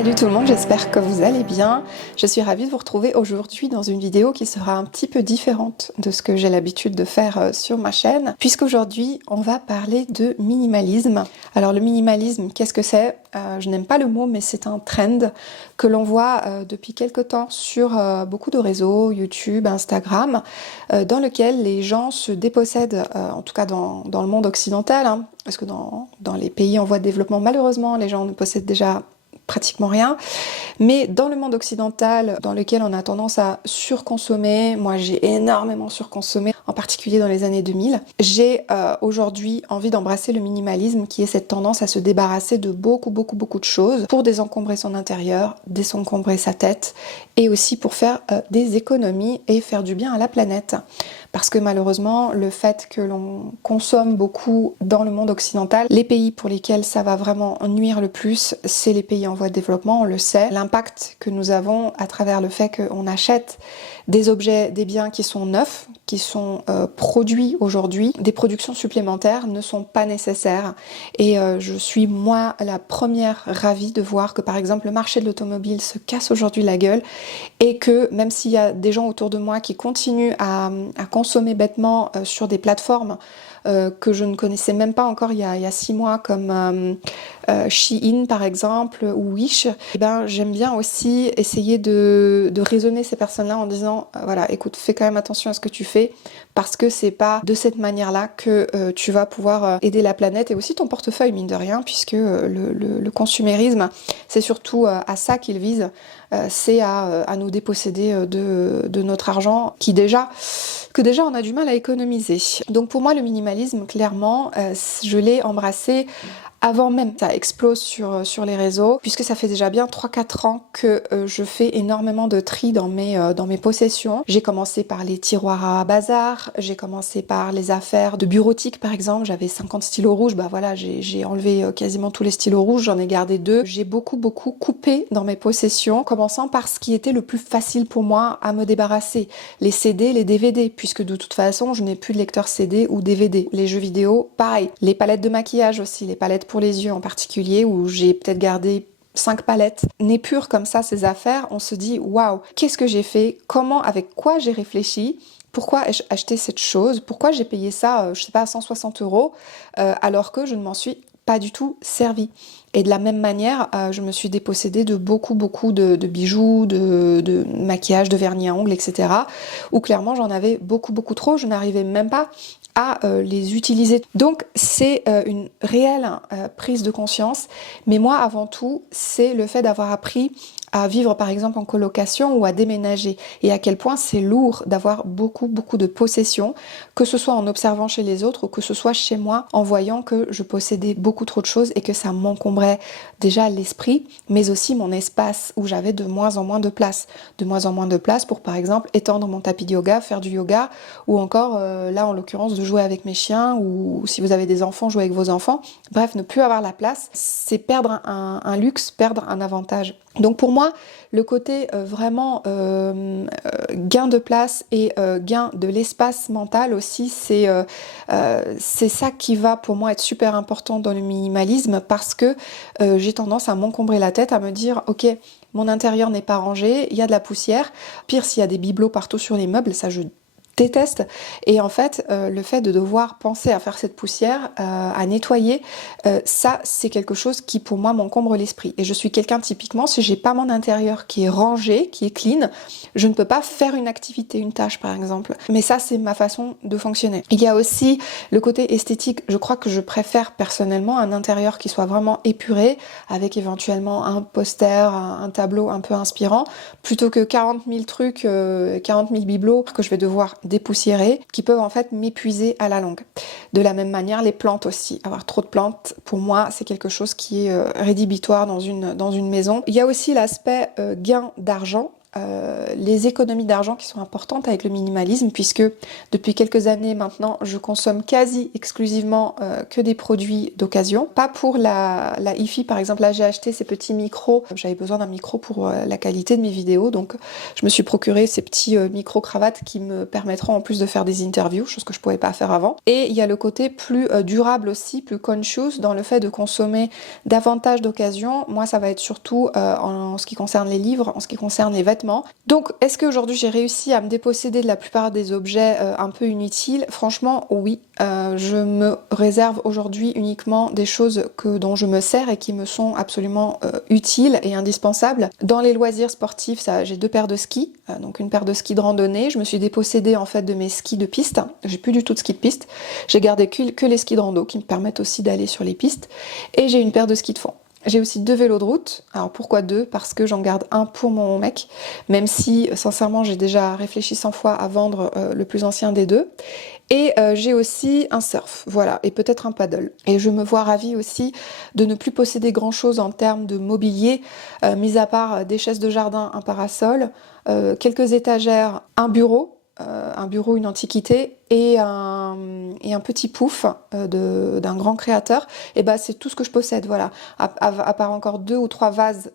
Salut tout le monde, j'espère que vous allez bien. Je suis ravie de vous retrouver aujourd'hui dans une vidéo qui sera un petit peu différente de ce que j'ai l'habitude de faire sur ma chaîne, puisqu'aujourd'hui on va parler de minimalisme. Alors le minimalisme, qu'est-ce que c'est? Je n'aime pas le mot, mais c'est un trend que l'on voit depuis quelque temps sur beaucoup de réseaux, YouTube, Instagram, dans lequel les gens se dépossèdent, en tout cas dans le monde occidental, hein, parce que dans les pays en voie de développement, malheureusement, les gens ne possèdent déjà pratiquement rien, mais dans le monde occidental dans lequel on a tendance à surconsommer, moi j'ai énormément surconsommé, en particulier dans les années 2000, j'ai aujourd'hui envie d'embrasser le minimalisme qui est cette tendance à se débarrasser de beaucoup de choses pour désencombrer son intérieur, désencombrer sa tête et aussi pour faire des économies et faire du bien à la planète. Parce que malheureusement, le fait que l'on consomme beaucoup dans le monde occidental, les pays pour lesquels ça va vraiment nuire le plus, c'est les pays en voie de développement, on le sait. L'impact que nous avons à travers le fait qu'on achète des objets, des biens qui sont neufs, qui sont produits aujourd'hui, des productions supplémentaires ne sont pas nécessaires. Et je suis moi la première ravie de voir que par exemple le marché de l'automobile se casse aujourd'hui la gueule et que même s'il y a des gens autour de moi qui continuent à consommer bêtement sur des plateformes que je ne connaissais même pas encore il y a 6 mois comme Shein par exemple ou Wish, et ben, j'aime bien aussi essayer de raisonner ces personnes-là en disant voilà, écoute, fais quand même attention à ce que tu fais parce que c'est pas de cette manière-là que tu vas pouvoir aider la planète et aussi ton portefeuille mine de rien, puisque le consumérisme c'est surtout à ça qu'il vise, c'est à nous déposséder de notre argent que déjà on a du mal à économiser. Donc pour moi le minimalisme clairement je l'ai embrassé avant même ça explose sur les réseaux, puisque ça fait déjà bien 3-4 ans que je fais énormément de tri dans mes possessions. J'ai commencé par les tiroirs à bazar, j'ai commencé par les affaires de bureautique par exemple, j'avais 50 stylos rouges, bah voilà, j'ai enlevé quasiment tous les stylos rouges, j'en ai gardé 2. J'ai beaucoup coupé dans mes possessions, commençant par ce qui était le plus facile pour moi à me débarrasser, les CD, les DVD, puisque de toute façon je n'ai plus de lecteur CD ou DVD. Les jeux vidéo, pareil. Les palettes de maquillage aussi, les palettes pour les yeux en particulier, où j'ai peut-être gardé 5 palettes. N'épure comme ça ces affaires, on se dit waouh, qu'est-ce que j'ai fait, comment, avec quoi j'ai réfléchi, pourquoi ai-je acheté cette chose, pourquoi j'ai payé ça, je sais pas, 160 euros, alors que je ne m'en suis pas du tout servi. Et de la même manière, je me suis dépossédée de beaucoup de bijoux, de maquillage, de vernis à ongles, etc. Où clairement j'en avais beaucoup trop, je n'arrivais même pas à les utiliser. Donc c'est une réelle prise de conscience, mais moi avant tout c'est le fait d'avoir appris à vivre par exemple en colocation ou à déménager, et à quel point c'est lourd d'avoir beaucoup de possessions, que ce soit en observant chez les autres ou que ce soit chez moi en voyant que je possédais beaucoup trop de choses et que ça m'encombrait déjà l'esprit, mais aussi mon espace où j'avais de moins en moins de place pour par exemple étendre mon tapis de yoga, faire du yoga, ou encore là en l'occurrence de jouer avec mes chiens, ou si vous avez des enfants, jouer avec vos enfants. Bref, ne plus avoir la place, c'est perdre un luxe, perdre un avantage. Donc pour moi, le côté vraiment gain de place et gain de l'espace mental aussi, c'est ça qui va pour moi être super important dans le minimalisme, parce que j'ai tendance à m'encombrer la tête, à me dire ok, mon intérieur n'est pas rangé, il y a de la poussière, pire s'il y a des bibelots partout sur les meubles, ça je déteste. Et en fait, le fait de devoir penser à faire cette poussière, à nettoyer, ça c'est quelque chose qui pour moi m'encombre l'esprit. Et je suis quelqu'un typiquement, si j'ai pas mon intérieur qui est rangé, qui est clean, je ne peux pas faire une activité, une tâche par exemple. Mais ça c'est ma façon de fonctionner. Il y a aussi le côté esthétique. Je crois que je préfère personnellement un intérieur qui soit vraiment épuré, avec éventuellement un poster, un tableau un peu inspirant, plutôt que 40 000 trucs, 40 000 bibelots que je vais devoir dépoussiérer, qui peuvent en fait m'épuiser à la longue. De la même manière, les plantes aussi. Avoir trop de plantes, pour moi, c'est quelque chose qui est rédhibitoire dans une maison. Il y a aussi l'aspect gain d'argent. les économies d'argent qui sont importantes avec le minimalisme, puisque depuis quelques années maintenant, je consomme quasi exclusivement que des produits d'occasion. Pas pour la hi-fi, par exemple. Là, j'ai acheté ces petits micros. J'avais besoin d'un micro pour la qualité de mes vidéos, donc je me suis procuré ces petits micro-cravates qui me permettront en plus de faire des interviews, chose que je pouvais pas faire avant. Et il y a le côté plus durable aussi, plus conscious dans le fait de consommer davantage d'occasion. Moi, ça va être surtout en ce qui concerne les livres, en ce qui concerne les vêtements. Donc, est-ce qu'aujourd'hui j'ai réussi à me déposséder de la plupart des objets un peu inutiles? Franchement, oui. Je me réserve aujourd'hui uniquement des choses dont je me sers et qui me sont absolument utiles et indispensables. Dans les loisirs sportifs, j'ai 2 paires de skis, donc une paire de skis de randonnée. Je me suis dépossédée en fait de mes skis de piste. J'ai plus du tout de skis de piste. J'ai gardé que les skis de rando qui me permettent aussi d'aller sur les pistes. Et j'ai une paire de skis de fond. J'ai aussi 2 vélos de route. Alors pourquoi 2? Parce que j'en garde un pour mon mec, même si sincèrement j'ai déjà réfléchi 100 fois à vendre le plus ancien des 2. Et j'ai aussi un surf, voilà, et peut-être un paddle. Et je me vois ravie aussi de ne plus posséder grand chose en termes de mobilier, mis à part des chaises de jardin, un parasol, quelques étagères, un bureau, une antiquité et un petit pouf d'un grand créateur. Et bah c'est tout ce que je possède, voilà, à part encore 2 ou 3 vases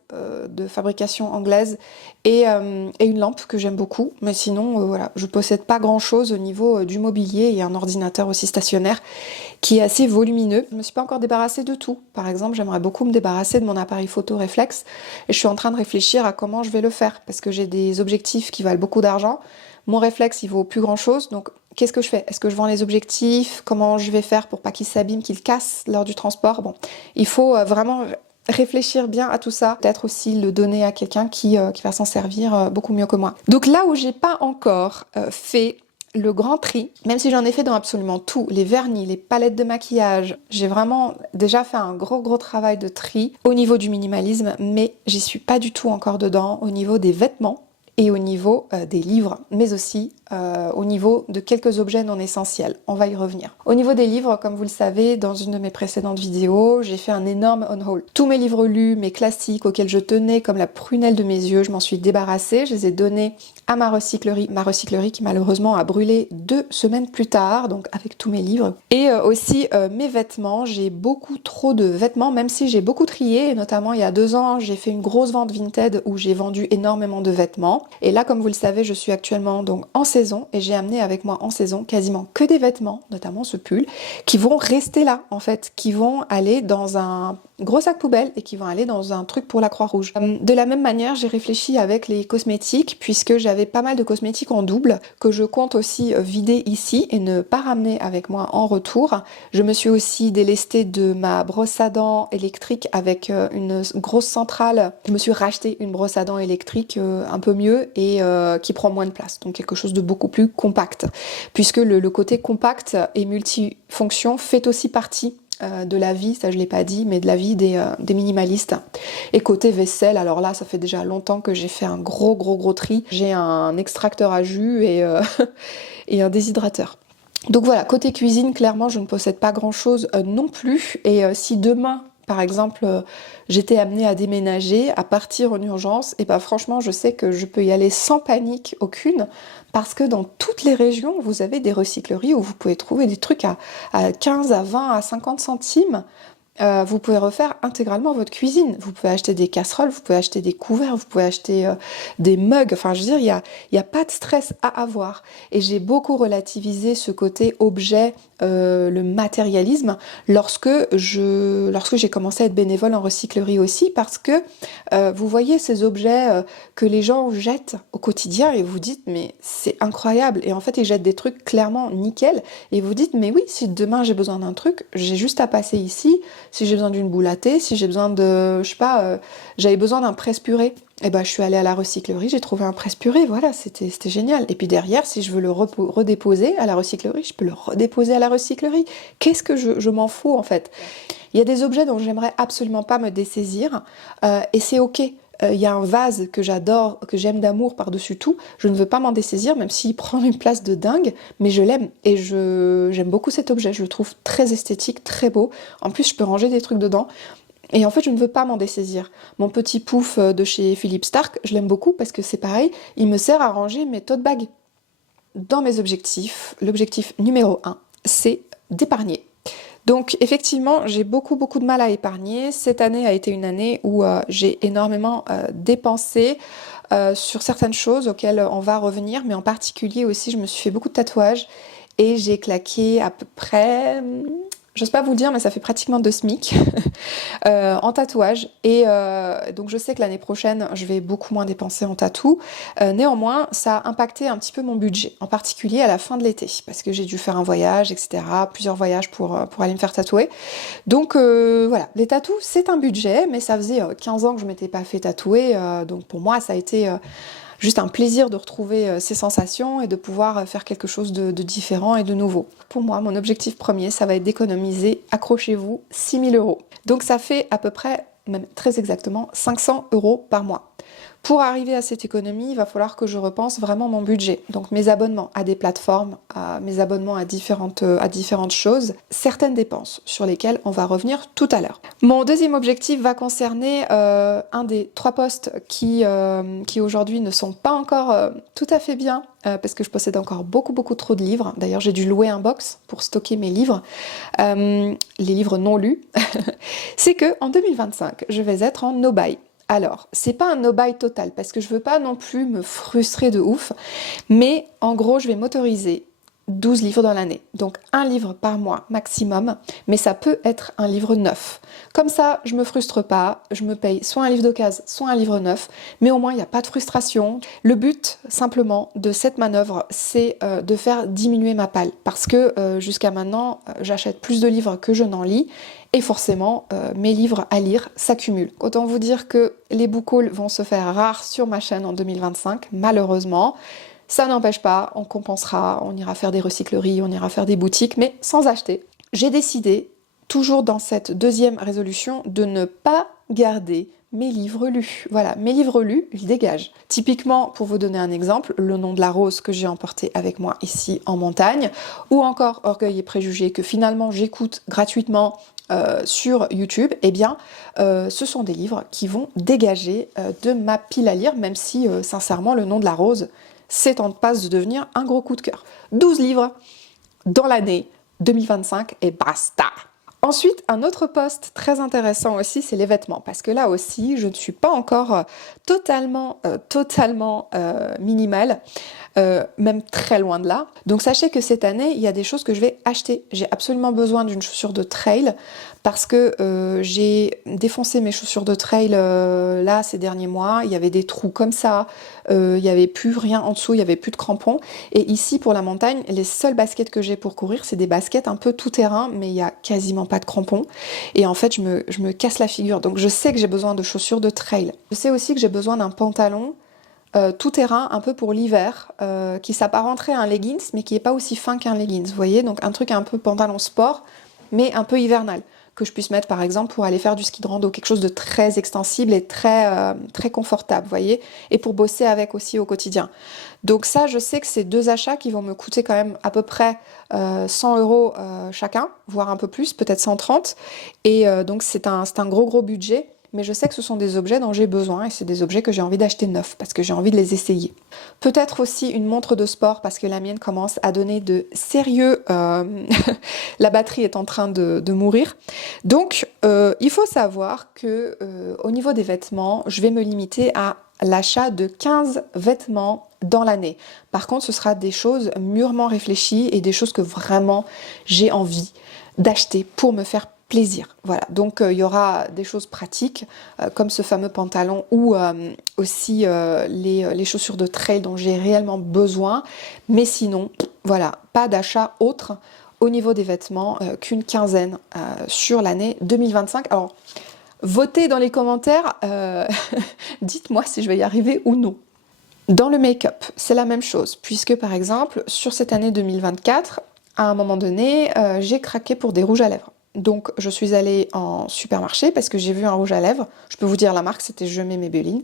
de fabrication anglaise et une lampe que j'aime beaucoup, mais sinon voilà, je possède pas grand chose au niveau du mobilier et un ordinateur aussi stationnaire qui est assez volumineux. Je me suis pas encore débarrassée de tout. Par exemple, j'aimerais beaucoup me débarrasser de mon appareil photo réflexe et je suis en train de réfléchir à comment je vais le faire parce que j'ai des objectifs qui valent beaucoup d'argent. Mon réflexe, il vaut plus grand chose, donc qu'est-ce que je fais? Est-ce que je vends les objectifs? Comment je vais faire pour pas qu'ils s'abîment, qu'ils cassent lors du transport? Bon, il faut vraiment réfléchir bien à tout ça. Peut-être aussi le donner à quelqu'un qui va s'en servir beaucoup mieux que moi. Donc là où j'ai pas encore fait le grand tri, même si j'en ai fait dans absolument tout, les vernis, les palettes de maquillage, j'ai vraiment déjà fait un gros travail de tri au niveau du minimalisme, mais j'y suis pas du tout encore dedans au niveau des vêtements et au niveau des livres, mais aussi au niveau de quelques objets non essentiels. On va y revenir. Au niveau des livres, comme vous le savez, dans une de mes précédentes vidéos, j'ai fait un énorme on-haul. Tous mes livres lus, mes classiques auxquels je tenais comme la prunelle de mes yeux, je m'en suis débarrassée, je les ai donnés à ma recyclerie qui malheureusement a brûlé 2 semaines plus tard, donc avec tous mes livres. Et aussi mes vêtements, j'ai beaucoup trop de vêtements, même si j'ai beaucoup trié, et notamment il y a 2 ans, j'ai fait une grosse vente Vinted où j'ai vendu énormément de vêtements. Et là, comme vous le savez, je suis actuellement donc en saison et j'ai amené avec moi en saison quasiment que des vêtements, notamment ce pull, qui vont rester là en fait, qui vont aller dans un gros sac poubelle et qui vont aller dans un truc pour la Croix-Rouge. De la même manière, j'ai réfléchi avec les cosmétiques puisque j'avais pas mal de cosmétiques en double que je compte aussi vider ici et ne pas ramener avec moi en retour. Je me suis aussi délestée de ma brosse à dents électrique avec une grosse centrale. Je me suis racheté une brosse à dents électrique un peu mieux et qui prend moins de place, donc quelque chose de beaucoup plus compact puisque le côté compact et multifonction fait aussi partie de la vie, ça je l'ai pas dit, mais de la vie des minimalistes. Et côté vaisselle, alors là, ça fait déjà longtemps que j'ai fait un gros tri. J'ai un extracteur à jus et, et un déshydrateur. Donc voilà, côté cuisine, clairement, je ne possède pas grand-chose non plus. Et si demain, par exemple, j'étais amenée à déménager, à partir en urgence, et ben franchement, je sais que je peux y aller sans panique aucune, parce que dans toutes les régions, vous avez des recycleries où vous pouvez trouver des trucs à 15, à 20, à 50 centimes. Vous pouvez refaire intégralement votre cuisine. Vous pouvez acheter des casseroles, vous pouvez acheter des couverts, vous pouvez acheter des mugs. Enfin, je veux dire, il y a pas de stress à avoir. Et j'ai beaucoup relativisé ce côté objet, le matérialisme, lorsque j'ai commencé à être bénévole en recyclerie aussi, parce que vous voyez ces objets que les gens jettent au quotidien et vous dites mais c'est incroyable. Et en fait, ils jettent des trucs clairement nickel. Et vous dites mais oui, si demain j'ai besoin d'un truc, j'ai juste à passer ici. Si j'ai besoin d'une boule à thé, si j'ai besoin de, je sais pas, j'avais besoin d'un presse-purée, et ben je suis allée à la recyclerie, j'ai trouvé un presse-purée, voilà, c'était génial. Et puis derrière, si je veux le redéposer à la recyclerie, je peux le redéposer à la recyclerie. Qu'est-ce que je m'en fous en fait? Il y a des objets dont j'aimerais absolument pas me dessaisir, et c'est ok. Il y a un vase que j'adore, que j'aime d'amour par-dessus tout. Je ne veux pas m'en dessaisir, même s'il prend une place de dingue, mais je l'aime et j'aime beaucoup cet objet. Je le trouve très esthétique, très beau. En plus, je peux ranger des trucs dedans. Et en fait, je ne veux pas m'en dessaisir. Mon petit pouf de chez Philippe Stark, je l'aime beaucoup parce que c'est pareil, il me sert à ranger mes tote bags. Dans mes objectifs, l'objectif numéro 1, c'est d'épargner. Donc effectivement, j'ai beaucoup de mal à épargner. Cette année a été une année où j'ai énormément dépensé sur certaines choses auxquelles on va revenir, mais en particulier aussi, je me suis fait beaucoup de tatouages et j'ai claqué à peu près, j'ose pas vous le dire, mais ça fait pratiquement 2 SMIC en tatouage. Et donc je sais que l'année prochaine, je vais beaucoup moins dépenser en tatou. Néanmoins, ça a impacté un petit peu mon budget, en particulier à la fin de l'été, parce que j'ai dû faire un voyage, etc., plusieurs voyages pour aller me faire tatouer. Donc voilà, les tatous, c'est un budget, mais ça faisait 15 ans que je m'étais pas fait tatouer, donc pour moi, ça a été juste un plaisir de retrouver ces sensations et de pouvoir faire quelque chose de différent et de nouveau. Pour moi, mon objectif premier, ça va être d'économiser, accrochez-vous, 6 000 euros. Donc ça fait à peu près, même très exactement, 500 euros par mois. Pour arriver à cette économie, il va falloir que je repense vraiment mon budget. Donc mes abonnements à des plateformes, mes abonnements à différentes choses, certaines dépenses sur lesquelles on va revenir tout à l'heure. Mon deuxième objectif va concerner un des 3 postes qui aujourd'hui ne sont pas encore tout à fait bien parce que je possède encore beaucoup trop de livres. D'ailleurs, j'ai dû louer un box pour stocker mes livres, les livres non lus. C'est que en 2025, je vais être en no-buy. Alors, c'est pas un no-buy total parce que je veux pas non plus me frustrer de ouf, mais en gros, je vais m'autoriser 12 livres dans l'année. Donc un livre par mois maximum, mais ça peut être un livre neuf. Comme ça, je me frustre pas, je me paye soit un livre d'occasion, soit un livre neuf, mais au moins il n'y a pas de frustration. Le but simplement de cette manœuvre, c'est de faire diminuer ma palle, parce que jusqu'à maintenant, j'achète plus de livres que je n'en lis, et forcément, mes livres à lire s'accumulent. Autant vous dire que les book hauls vont se faire rares sur ma chaîne en 2025, malheureusement. Ça n'empêche pas, on compensera, on ira faire des recycleries, on ira faire des boutiques, mais sans acheter. J'ai décidé, toujours dans cette deuxième résolution, de ne pas garder mes livres lus. Voilà, mes livres lus, ils dégagent. Typiquement, pour vous donner un exemple, Le nom de la rose que j'ai emporté avec moi ici en montagne, ou encore Orgueil et préjugés que finalement j'écoute gratuitement sur YouTube, eh bien, ce sont des livres qui vont dégager de ma pile à lire, même si, sincèrement, Le nom de la rose, c'est en passe de devenir un gros coup de cœur. 12 livres dans l'année 2025 et basta. Ensuite, un autre poste très intéressant aussi, c'est les vêtements. Parce que là aussi, je ne suis pas encore totalement minimale, même très loin de là. Donc sachez que cette année, il y a des choses que je vais acheter. J'ai absolument besoin d'une chaussure de trail parce que j'ai défoncé mes chaussures de trail là ces derniers mois. Il y avait des trous comme ça, il n'y avait plus rien en dessous, il n'y avait plus de crampons. Et ici, pour la montagne, les seules baskets que j'ai pour courir, c'est des baskets un peu tout terrain, mais il n'y a quasiment pas de crampons. Et en fait, je me casse la figure. Donc je sais que j'ai besoin de chaussures de trail. Je sais aussi que j'ai besoin d'un pantalon tout terrain, un peu pour l'hiver, qui s'apparenterait à un leggings, mais qui n'est pas aussi fin qu'un leggings, vous voyez. Donc un truc un peu pantalon sport, mais un peu hivernal, que je puisse mettre par exemple pour aller faire du ski de rando, quelque chose de très extensible et très confortable, vous voyez, et pour bosser avec aussi au quotidien. Donc ça, je sais que c'est 2 achats qui vont me coûter quand même à peu près 100 euros chacun, voire un peu plus, peut-être 130, et donc c'est un gros budget. Mais je sais que ce sont des objets dont j'ai besoin et c'est des objets que j'ai envie d'acheter neufs parce que j'ai envie de les essayer. Peut-être aussi une montre de sport parce que la mienne commence à donner de sérieux... la batterie est en train de mourir. Donc, il faut savoir que au niveau des vêtements, je vais me limiter à l'achat de 15 vêtements dans l'année. Par contre, ce sera des choses mûrement réfléchies et des choses que vraiment j'ai envie d'acheter pour me faire plaisir. Voilà, donc il y aura des choses pratiques comme ce fameux pantalon ou aussi les chaussures de trail dont j'ai réellement besoin, mais sinon, voilà, pas d'achat autre au niveau des vêtements qu'une quinzaine sur l'année 2025. Alors, votez dans les commentaires, dites-moi si je vais y arriver ou non. Dans le make-up, c'est la même chose, puisque par exemple, sur cette année 2024, à un moment donné, j'ai craqué pour des rouges à lèvres. Donc je suis allée en supermarché parce que j'ai vu un rouge à lèvres, je peux vous dire la marque, c'était Je mets Maybelline.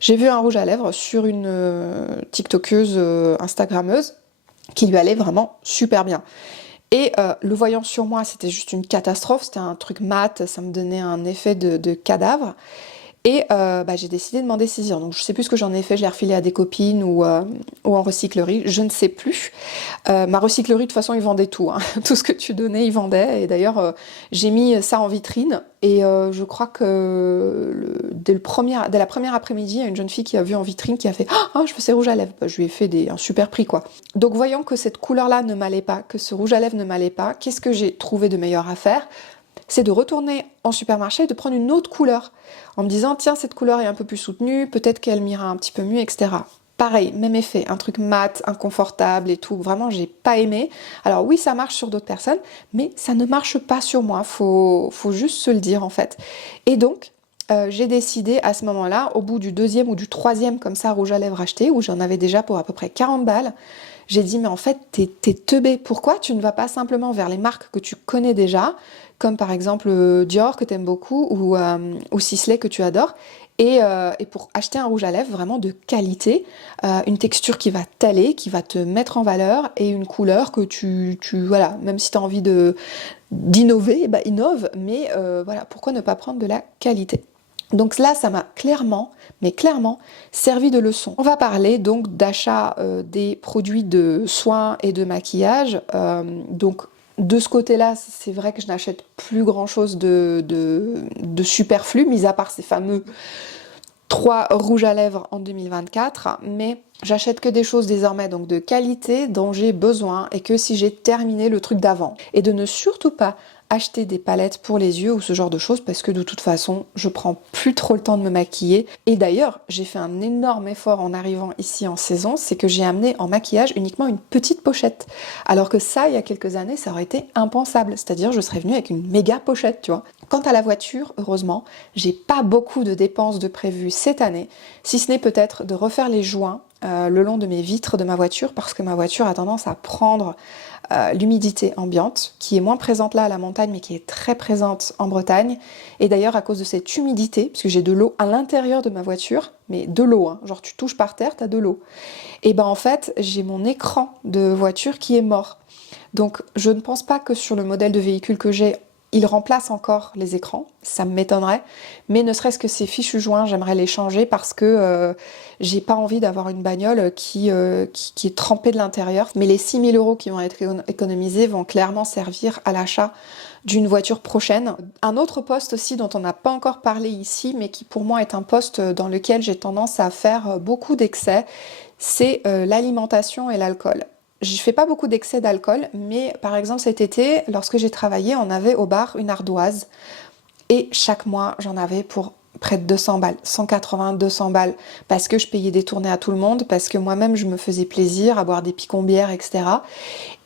J'ai vu un rouge à lèvres sur une tiktokeuse, instagrammeuse, qui lui allait vraiment super bien. Et le voyant sur moi, c'était juste une catastrophe, c'était un truc mat, ça me donnait un effet de cadavre. Et j'ai décidé de m'en dessaisir. Donc je sais plus ce que j'en ai fait, je l'ai refilé à des copines ou en recyclerie, je ne sais plus. Ma recyclerie, de toute façon, ils vendaient tout, hein. Tout ce que tu donnais, ils vendaient. Et d'ailleurs, j'ai mis ça en vitrine. Et je crois que dès la première après-midi, il y a une jeune fille qui a vu en vitrine qui a fait «Ah, je veux ces rouges à lèvres». Je lui ai fait un super prix, quoi. Donc voyant que cette couleur-là ne m'allait pas, que ce rouge à lèvres ne m'allait pas, qu'est-ce que j'ai trouvé de meilleur à faire? C'est de retourner en supermarché et de prendre une autre couleur, en me disant tiens, cette couleur est un peu plus soutenue, peut-être qu'elle m'ira un petit peu mieux, etc. Pareil, même effet, un truc mat, inconfortable et tout, vraiment j'ai pas aimé. Alors oui, ça marche sur d'autres personnes, mais ça ne marche pas sur moi, faut juste se le dire en fait. Et donc, j'ai décidé à ce moment-là, au bout du deuxième ou du troisième comme ça rouge à lèvres acheté, où j'en avais déjà pour à peu près 40 balles, j'ai dit mais en fait t'es teubé, pourquoi tu ne vas pas simplement vers les marques que tu connais déjà, comme par exemple Dior que t'aimes beaucoup ou Sisley que tu adores, et pour acheter un rouge à lèvres vraiment de qualité, une texture qui va t'aller, qui va te mettre en valeur et une couleur que voilà, même si tu as envie d'innover, bah innove, mais voilà, pourquoi ne pas prendre de la qualité? Donc là, ça m'a clairement, mais clairement, servi de leçon. On va parler donc d'achat des produits de soins et de maquillage. Donc de ce côté-là, c'est vrai que je n'achète plus grand-chose de superflu, mis à part ces fameux 3 rouges à lèvres en 2024, mais j'achète que des choses désormais donc de qualité dont j'ai besoin et que si j'ai terminé le truc d'avant. Et de ne surtout pas acheter des palettes pour les yeux ou ce genre de choses parce que de toute façon je prends plus trop le temps de me maquiller. Et d'ailleurs j'ai fait un énorme effort en arrivant ici en saison, c'est que j'ai amené en maquillage uniquement une petite pochette, alors que ça il y a quelques années ça aurait été impensable, c'est-à-dire je serais venue avec une méga pochette, tu vois. Quant à la voiture, heureusement, j'ai pas beaucoup de dépenses de prévues cette année, si ce n'est peut-être de refaire les joints le long de mes vitres de ma voiture parce que ma voiture a tendance à prendre l'humidité ambiante qui est moins présente là à la montagne mais qui est très présente en Bretagne. Et d'ailleurs à cause de cette humidité, puisque j'ai de l'eau à l'intérieur de ma voiture, mais de l'eau, hein, genre tu touches par terre, t'as de l'eau. Et ben en fait j'ai mon écran de voiture qui est mort. Donc je ne pense pas que sur le modèle de véhicule que j'ai, il remplace encore les écrans, ça m'étonnerait, mais ne serait-ce que ces fichus joints, j'aimerais les changer parce que j'ai pas envie d'avoir une bagnole qui est trempée de l'intérieur. Mais les 6 000 € qui vont être économisés vont clairement servir à l'achat d'une voiture prochaine. Un autre poste aussi dont on n'a pas encore parlé ici, mais qui pour moi est un poste dans lequel j'ai tendance à faire beaucoup d'excès, c'est l'alimentation et l'alcool. Je fais pas beaucoup d'excès d'alcool, mais par exemple cet été, lorsque j'ai travaillé, on avait au bar une ardoise et chaque mois j'en avais pour près de 200 balles, 180, 200 balles, parce que je payais des tournées à tout le monde, parce que moi-même je me faisais plaisir à boire des picons-bières, etc.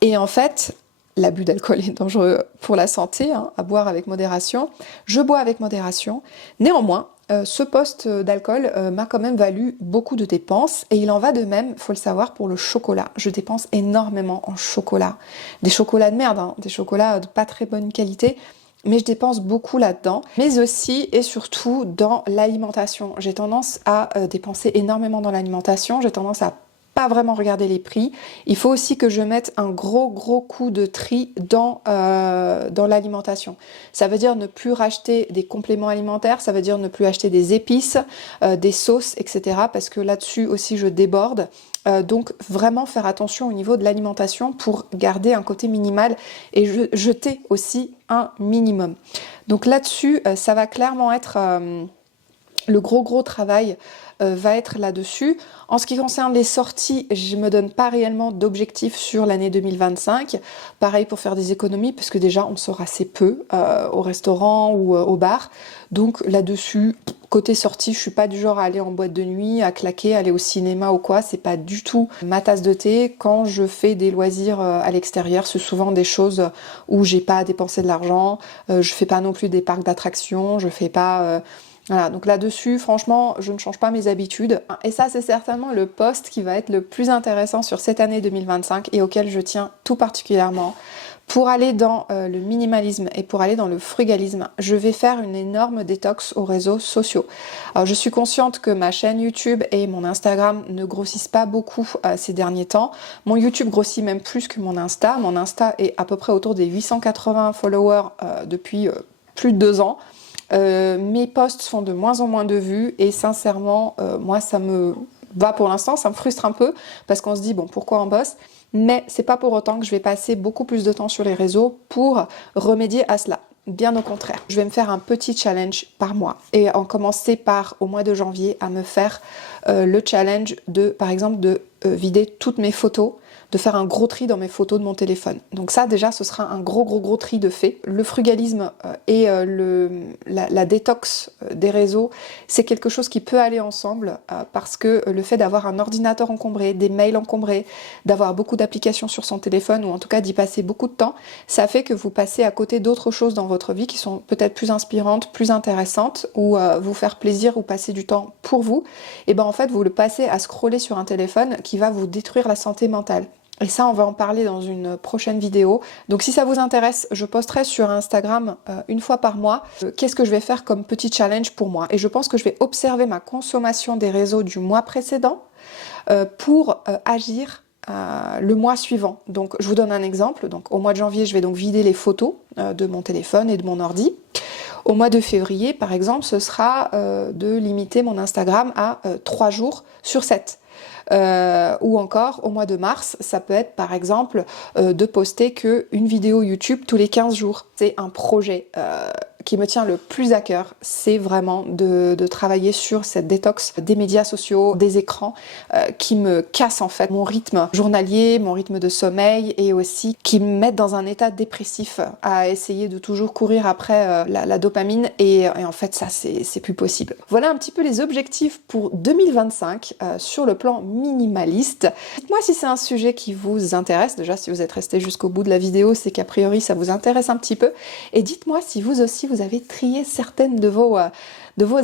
Et en fait, l'abus d'alcool est dangereux pour la santé, hein, à boire avec modération. Je bois avec modération. Néanmoins, ce poste d'alcool m'a quand même valu beaucoup de dépenses et il en va de même, faut le savoir, pour le chocolat. Je dépense énormément en chocolat. Des chocolats de merde, hein, des chocolats de pas très bonne qualité, mais je dépense beaucoup là-dedans. Mais aussi et surtout dans l'alimentation. J'ai tendance à dépenser énormément dans l'alimentation, j'ai tendance à pas vraiment regarder les prix. Il faut aussi que je mette un gros coup de tri dans l'alimentation. Ça veut dire ne plus racheter des compléments alimentaires, ça veut dire ne plus acheter des épices, des sauces, etc. Parce que là-dessus aussi je déborde. Donc vraiment faire attention au niveau de l'alimentation pour garder un côté minimal et jeter aussi un minimum. Donc là-dessus, ça va clairement être le gros travail va être là-dessus. En ce qui concerne les sorties, je me donne pas réellement d'objectif sur l'année 2025. Pareil pour faire des économies, parce que déjà on sort assez peu au restaurant ou au bar. Donc là-dessus, côté sortie, je suis pas du genre à aller en boîte de nuit, à claquer, aller au cinéma ou quoi. C'est pas du tout ma tasse de thé. Quand je fais des loisirs à l'extérieur, c'est souvent des choses où j'ai pas à dépenser de l'argent. Je fais pas non plus des parcs d'attractions. Je fais pas voilà, donc là-dessus, franchement, je ne change pas mes habitudes. Et ça, c'est certainement le poste qui va être le plus intéressant sur cette année 2025 et auquel je tiens tout particulièrement. Pour aller dans le minimalisme et pour aller dans le frugalisme, je vais faire une énorme détox aux réseaux sociaux. Alors je suis consciente que ma chaîne YouTube et mon Instagram ne grossissent pas beaucoup ces derniers temps. Mon YouTube grossit même plus que mon Insta. Mon Insta est à peu près autour des 880 followers depuis plus de 2 ans. Mes posts font de moins en moins de vues et sincèrement, moi ça me va pour l'instant, ça me frustre un peu parce qu'on se dit bon pourquoi on bosse, mais c'est pas pour autant que je vais passer beaucoup plus de temps sur les réseaux pour remédier à cela. Bien au contraire, je vais me faire un petit challenge par mois et en commencer par au mois de janvier à me faire le challenge de par exemple de vider toutes mes photos, de faire un gros tri dans mes photos de mon téléphone. Donc ça déjà ce sera un gros tri de fait. Le frugalisme et la détox des réseaux, c'est quelque chose qui peut aller ensemble parce que le fait d'avoir un ordinateur encombré, des mails encombrés, d'avoir beaucoup d'applications sur son téléphone ou en tout cas d'y passer beaucoup de temps, ça fait que vous passez à côté d'autres choses dans votre vie qui sont peut-être plus inspirantes, plus intéressantes ou vous faire plaisir ou passer du temps pour vous. Et ben en fait vous le passez à scroller sur un téléphone qui va vous détruire la santé mentale. Et ça, on va en parler dans une prochaine vidéo. Donc si ça vous intéresse, je posterai sur Instagram une fois par mois qu'est-ce que je vais faire comme petit challenge pour moi. Et je pense que je vais observer ma consommation des réseaux du mois précédent pour agir le mois suivant. Donc je vous donne un exemple. Donc au mois de janvier, je vais donc vider les photos de mon téléphone et de mon ordi. Au mois de février, par exemple, ce sera de limiter mon Instagram à 3 jours sur 7. Ou encore au mois de mars, ça peut être par exemple de poster qu'une vidéo YouTube tous les 15 jours. C'est un projet qui me tient le plus à cœur, c'est vraiment de travailler sur cette détox des médias sociaux, des écrans, qui me casse en fait mon rythme journalier, mon rythme de sommeil et aussi qui me mettent dans un état dépressif à essayer de toujours courir après la dopamine et en fait ça c'est plus possible. Voilà un petit peu les objectifs pour 2025 sur le plan minimaliste. Dites-moi si c'est un sujet qui vous intéresse, déjà si vous êtes resté jusqu'au bout de la vidéo, c'est qu'a priori ça vous intéresse un petit peu et dites-moi si vous aussi vous avez trié certaines de vos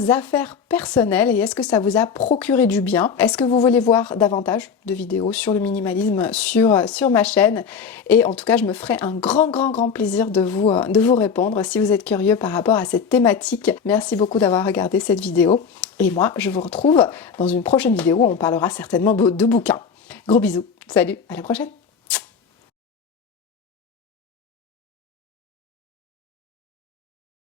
affaires personnelles et est-ce que ça vous a procuré du bien? Est-ce que vous voulez voir davantage de vidéos sur le minimalisme sur ma chaîne? Et en tout cas, je me ferai un grand plaisir de vous répondre si vous êtes curieux par rapport à cette thématique. Merci beaucoup d'avoir regardé cette vidéo et moi, je vous retrouve dans une prochaine vidéo où on parlera certainement de bouquins. Gros bisous, salut, à la prochaine!